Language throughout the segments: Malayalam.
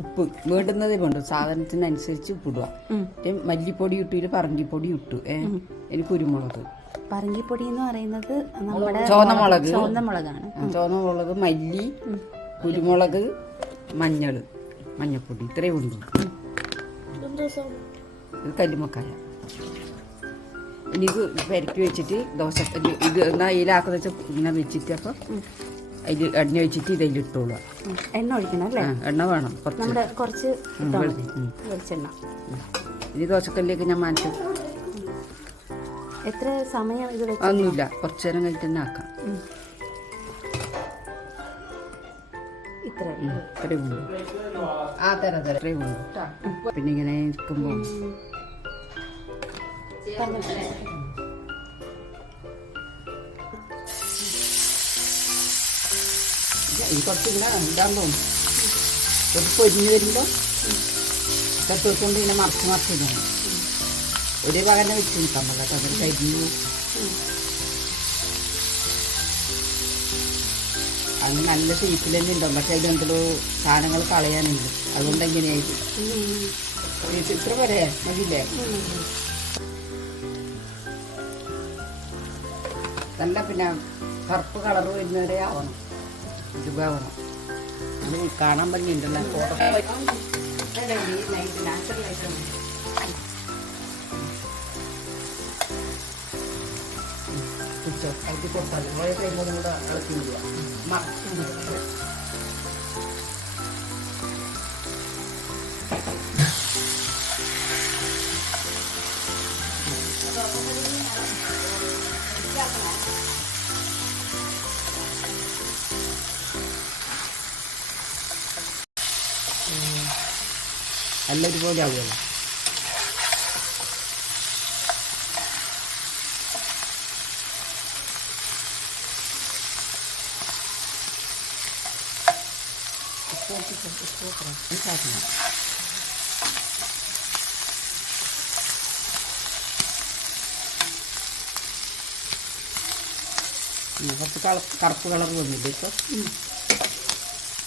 ഉപ്പ് വേണ്ടുന്നതേ വേണ്ടു, സാധനത്തിനനുസരിച്ച് ഉപ്പിടുക. മല്ലിപ്പൊടി ഇട്ടു, പറങ്കിപ്പൊടി ഇട്ടു, ഇനി കുരുമുളക്. പറങ്കിപ്പൊടി എന്ന് പറയുന്നത് നമ്മുടെ ചുവന്നമുളക്, ചുവന്നമുളക്, മല്ലി, കുരുമുളക്, മഞ്ഞപ്പൊടി, ഇത്രയും ഉണ്ട്. ഇത് കല്ലുമക്കായ. ഇനി ഇത് പെരക്കി വെച്ചിട്ട് ദോശക്കല്ല് ഇത് എന്നാൽ ഇതിലാക്കുന്ന വെച്ചാൽ ഇങ്ങനെ വെച്ചിട്ട് അപ്പം അതിൽ എണ്ണ ഒഴിച്ചിട്ട് ഇതിലിട്ടോളുക. എണ്ണ ഒഴിക്കണം അല്ലേ? എണ്ണ വേണം കുറച്ച് വെളിച്ചെണ്ണ. ഇനി ദോശക്കല്ലിലേക്ക് ഞാൻ മാറ്റി. എത്ര സമയം ഇത് ഒന്നുമില്ല, കുറച്ച് നേരം കഴിഞ്ഞിട്ട് തന്നെ ആക്കാം. ഇത്രയും ഉണ്ട്. ഇത്രയും ഉണ്ട്. പിന്നെ ഇങ്ങനെ ഇരിക്കുമ്പോൾ കുറച്ച് ഇങ്ങനെ ഇടാൻ തോന്നും. കുറച്ച് പൊരിഞ്ഞ് വരുമ്പോൾ കട്ട് വെച്ചുകൊണ്ട് ഇങ്ങനെ മറച്ച് ഇടണം. ഒരേ ഭാഗം വെച്ച് നിൽക്കാൻ പാടില്ല, അതിൽ കരിഞ്ഞു. അത് നല്ല സീറ്റിൽ തന്നെ ഉണ്ടാവും. പക്ഷെ അതിലെന്തോ സാധനങ്ങൾ കളയാനുണ്ട്, അതുകൊണ്ട് എങ്ങനെയായിട്ട് ഇത്ര വരെ മതിയില്ലേ? നല്ല പിന്നെ കറുപ്പ് കളർ വരുന്നവരെ ആവണം, ഇതുപാവണം. അത് കാണാൻ ഭംഗിയുണ്ടല്ലോ. അതിൽ കൊടുത്താൽ ഓരോ ടൈമൊന്നും കൂടെ ഇളക്കില്ല. നല്ലതുപോലെ ആവുമല്ലോ. കുറച്ച് കറുപ്പ് കളർ വന്നില്ല ഇപ്പം.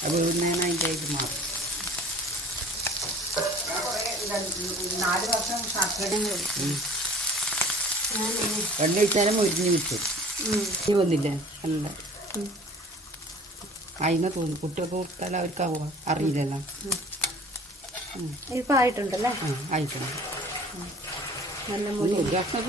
അത് വീഴുന്നതിന് അതിൻ്റെ ഇത് മാറും. 4 വർഷം എണ്ണ ഒഴിച്ചാലും ഒരിഞ്ഞ് കിട്ടും. ഇനി വന്നില്ലേ നല്ല അതിനെ തോന്നും. കുട്ടികൾക്ക് കൊടുത്താൽ അവർക്കാവുക അറിയില്ലല്ലോ. ഇപ്പം ആയിട്ടുണ്ടല്ലേ? ആയിട്ടുണ്ട്. നല്ല ഒരു വർഷം